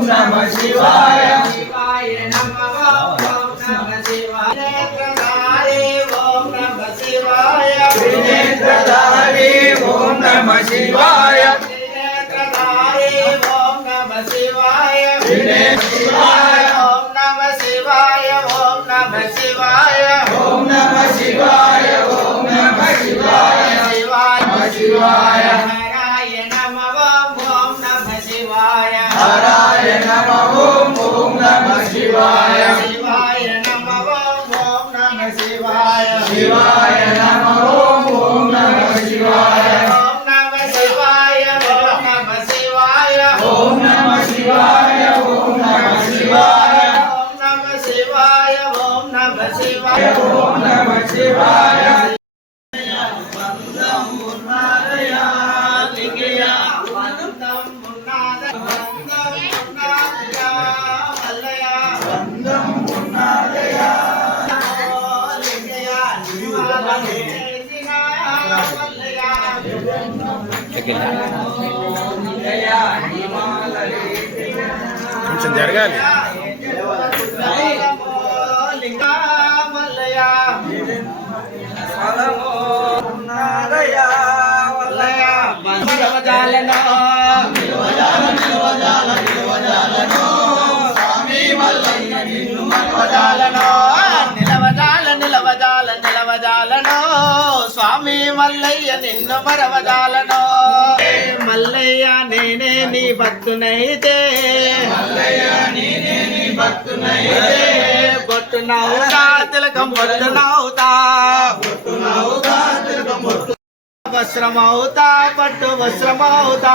नमः शिवाय शिवाय नमः ओम नमः शिवाय नेत्रधारी ओम नमः शिवाय त्रिनेत्रधारी ओम नमः शिवाय नेत्रधारी ओम नमः शिवाय शिवाय ओम नमः शिवाय ओम नमः शिवाय ओम नमः शिवाय ओम नमः शिवाय शिवाय शिवाय हराय नमः ओम नमः शिवाय हराय नमः ओम नमः शिवाय शिवाय नमः ओम नमः शिवाय शिवाय नमः ओम नमः शिवाय ओम नमः शिवाय ओम नमः शिवाय ओम नमः शिवाय ओम नमः शिवाय ओम नमः शिवाय ओम नमः शिवाय ओम नमः शिवाय కొంచెం జరగాలి నిలవజాలను స్వామి మల్లయ్య నిన్ను మరవజాలను మల్లయ్య నేనే నీ భక్తునైతే బొట్టునవుతా తిలకం బొట్టునవుతా వస్త్రమవుతా పట్టు వస్త్రమవుతా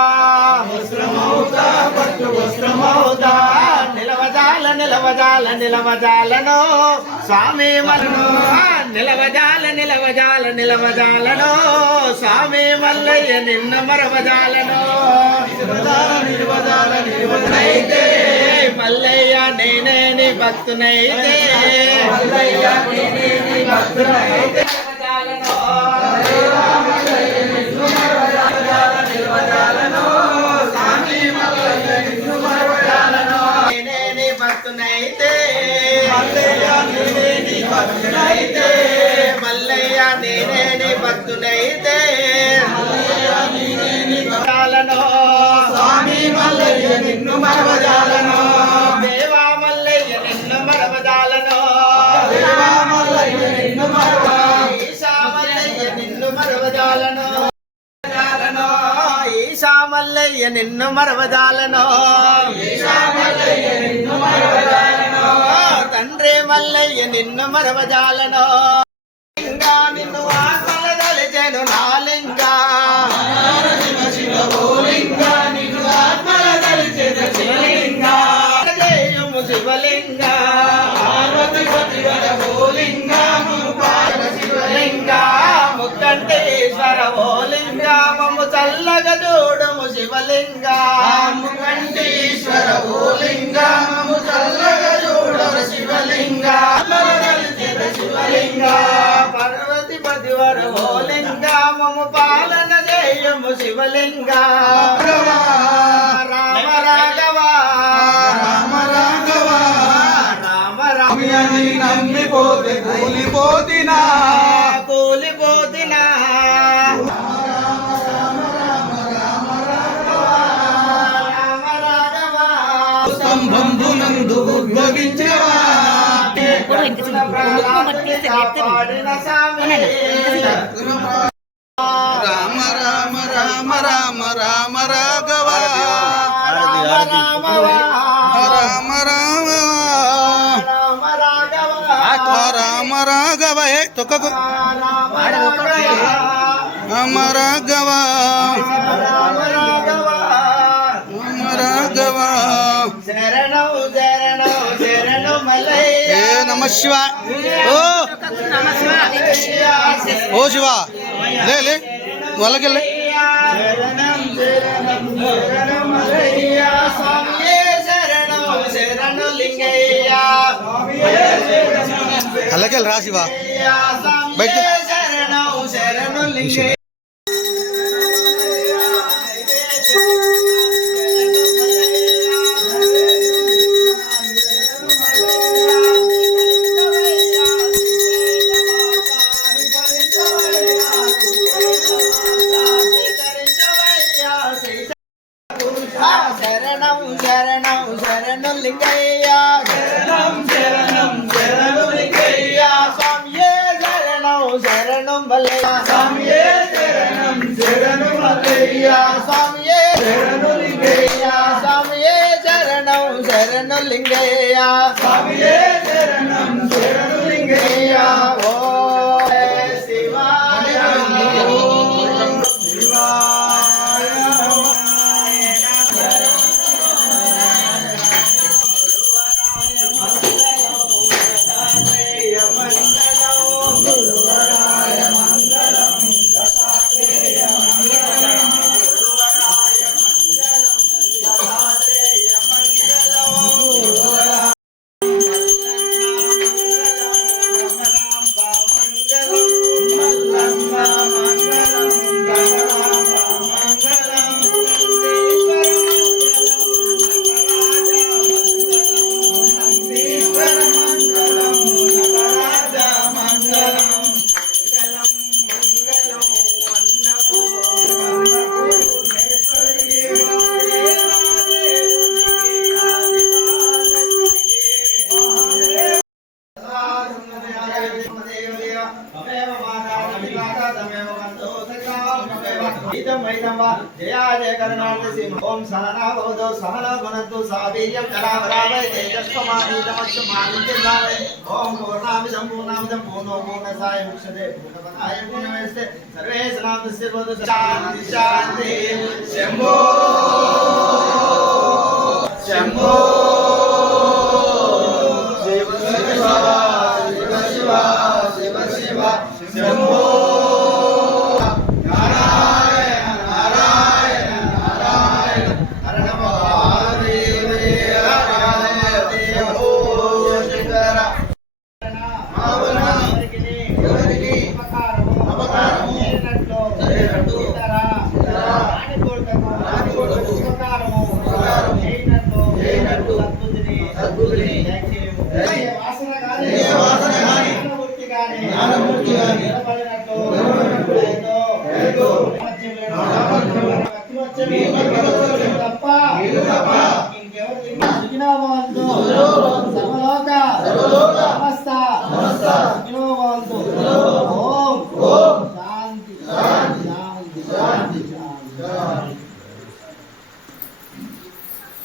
నిలవజాలను స్వామి మల్లను నిలవజాలను స్వామి మల్లయ్య నిన్న మరవజాలను మల్లయ్య నేనే నీ భక్తునైతే మల్లయ్య నేనే నీ భక్తునైతే స్వామి మల్లయ్య నిన్ను మరవజాలను దేవా మల్లయ్య నిన్ను మరవజాలను ఈశా మల్లయ్య నిన్ను మరవజాలను ఈశా మల్లయ్య నిన్ను మరవజాలను తండ్రి మల్లయ్య నిన్ను మరవజాలను లింగా నిన్ను ఆత్మల దలిచెను నా లింగా జయము శివలింగా శివలింగా ముక్కంటేశ్వర ఓ లింగా మమ్ము చల్లగా చూడము శివలింగా ముకంటేశ్వర ఓ లింగా మమ్ము చల్లగా చూడము శివలింగా శివలింగా పార్వతి పతివర ఓ లింగా మమ్ము పాలన జయము శివలింగా రామ రాఘవ రామ రాఘవ రామ రామ నమ్మిపోతే కూలిపోతినా కూలిపోతినా రామ రాఘవ స్తంభంబునందు ఉద్భవించవా కాపాడిన స్వామి రామ రామ రామ రామ రామ రాఘవ రామ రామ రామ రామ రాఘవ తొక్కకు రామ రాఘవ రామ రాఘవ శరణం శరణం శరణం మల్లయ్య ఏ నమ శివ ఓ శివ లే లే వాళ్ళకెళ్ళే శరణం శరణం శరణం మల్లయ్య స్వామియే శరణం శరణు లింగయ్య అలాకెళ్ళి రా శివ బయట శరణం శరణు లింగయ్య శరణం శరణు లింగయ్య శరణం శరణం శరణు లింగయ్య స్వామియే శరణం శరణు మల్లయ్య స్వామియే శరణం శరణు మల్లయ్య స్వామియే శరణు లింగయ్య స్వామియే శరణం శరణు లింగయ్య స్వామియే శరణం శరణు లింగయ్య ఓ శివాయ ఓం శివాయ जया जय करनाथ सिंह ओम सहना भवतु सहना भुनक्तु सावीर्यं करावरावै तेजस्वमानीतमक्षमानित्यभावै ओम पूर्णामिदं पूर्णामिदं पूर्णो पूर्णसाय मुक्षते पूर्णपदाय पूर्णमेस्ते सर्वे सनातस्य भवतु शान्ति शान्ति शम्भो शम्भो